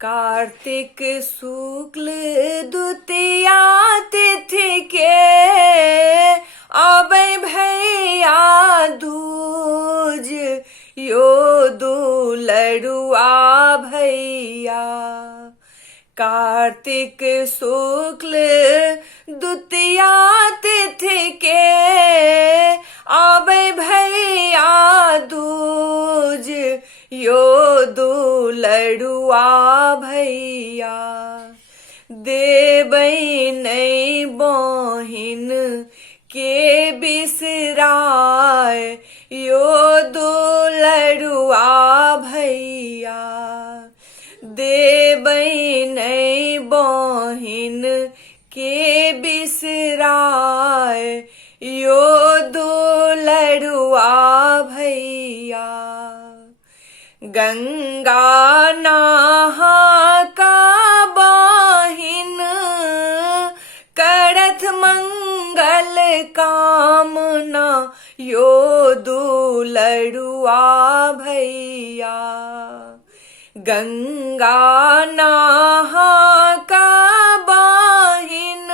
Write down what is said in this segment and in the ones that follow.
कार्तिक शुक्ल द्वितीया तिथि के अबै भैया दूज यो दुलरुआ भैया। कार्तिक शुक्ल द्वितीया तिथि के अबै भैया दूज यो दुलरुआ भैया। देबै नहीं बहिन के बिसराय यो दुलरुआ भैया। देबै नहीं बहिन के बिसराय यो दुलरुआ भैया। गंगा नहा का बहिन करत मंगल कामना यो दुलरुआ भैया। गंगा नहा का बहिन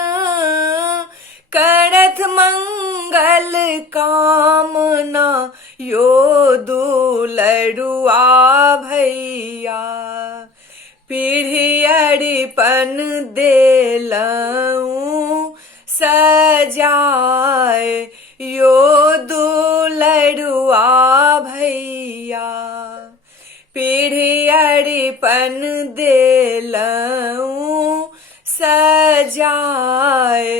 करत मंगल कामना यो दुलरुआ भैया। पीढ़ियरिपन देलऊं सजाए यो दुलरुआ भैया। पीढ़ियरिपन देलऊं सजाए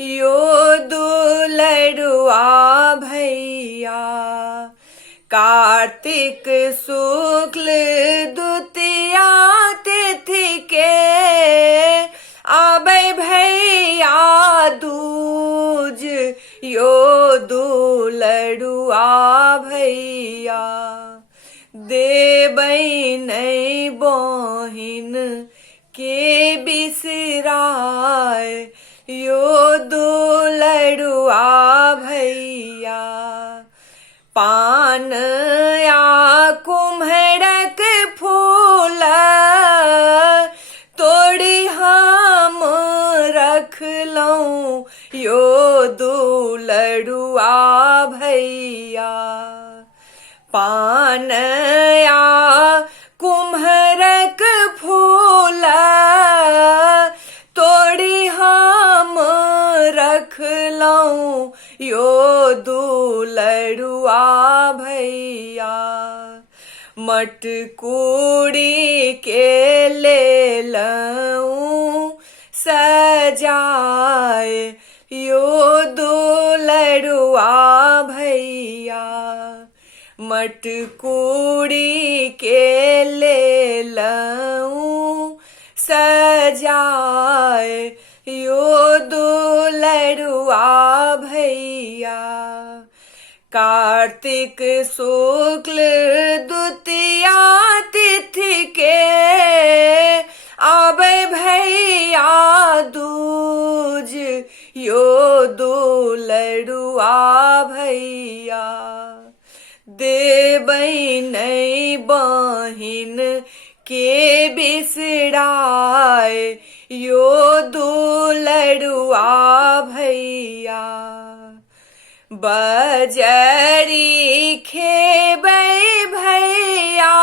यो दुलरुआ भैया। कार्तिक शुक्ल द्वितीया तिथि के अबै भैया दूज यो दुलरुआ भैया। देबै नहीं बहिन के बिसराय यो दुलरुआ भैया। पान या कुम्हरक फूल तोड़ी हम रख लऊं यो दुलरुआ भैया। पान या कुम्हरक फूल तोड़ी हम रख लऊं यो दुलरुआ भैया। मटकुड़ी के ले लऊं सजाए यो दुलरुआ भैया। मटकुड़ी के ले लऊं सजाए यो दुलरुआ भैया। कार्तिक शुक्ल द्वितीया तिथि के अबै भैया दूज यो दुलरुआ भैया। देबै नहीं बहिन के बिसराय यो दुलरुआ भैया। बजरी खेबै भैया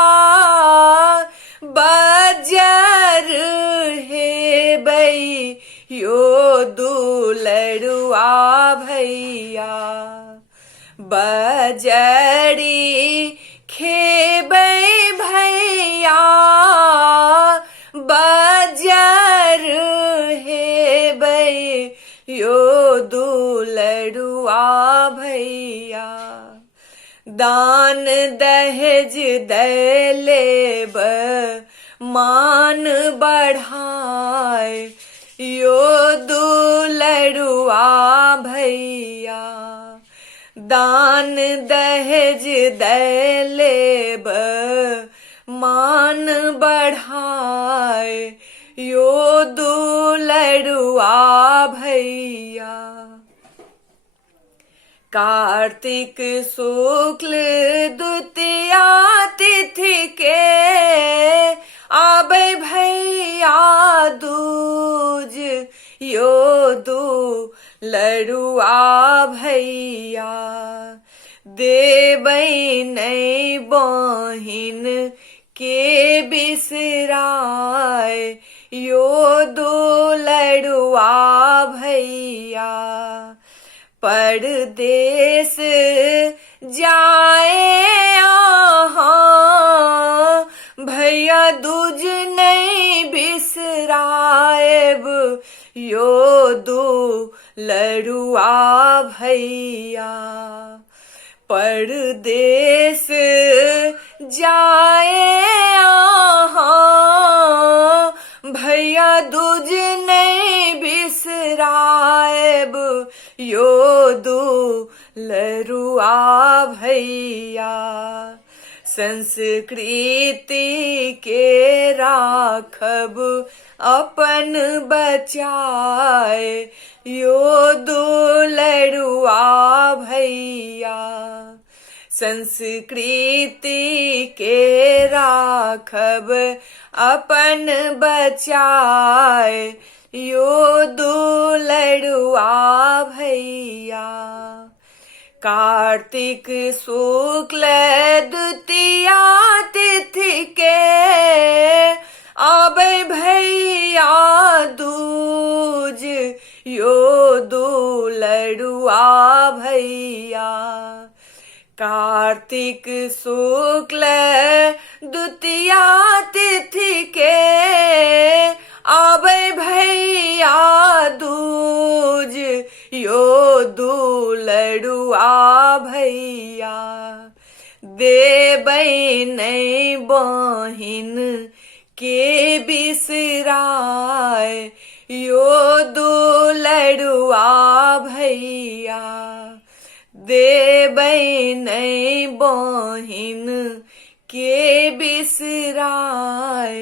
बजर हेबै यो दुलरुआ भैया। बजरी खेबै भैया बजर हेबै यो दुलरुआ भैया। दान दहेज दैलेब मान बढ़ाए यो दुलरुआ भैया। दान दहेज दैलेब मान बढ़ाए यो दुलरुआ भैया। कार्तिक शुक्ल द्वितीया तिथि के आबै भैया यो दू लड़ुआ भैया देबै नहीं बहिन के बिसराय यो दो लड़ुआ भैया परदेस जाए आहाँ भैया दूज नहीं बिसराएब यो दो लड़ुआ भैया परदेस जाए आहाँ भैया दूज नहीं बिसराएब यो दो लड़ुआ भैया संस्कृति के राखब अपन बचाए यो दो लड़ुआ भैया संस्कृति के राखब अपन बचाए यो दो लड़ुआ भैया कार्तिक शुक्ल द्वितीया तिथि के आबै भैया दूज यो दो लड़ुआ भैया कार्तिक शुक्ल द्वितीया तिथि के आबै भैया दूज यो दो लड़ुआ भैया देबै नहीं बहिन के बिसराय यो दो लड़ुआ भैया देबै नहीं बहिन के बिसराय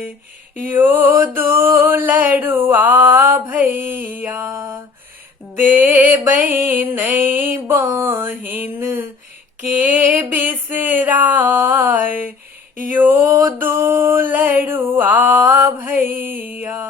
यो दो लड़ुआ भैया देबै नहीं बहिन के बिसराय यो दो लड़ुआ भैया।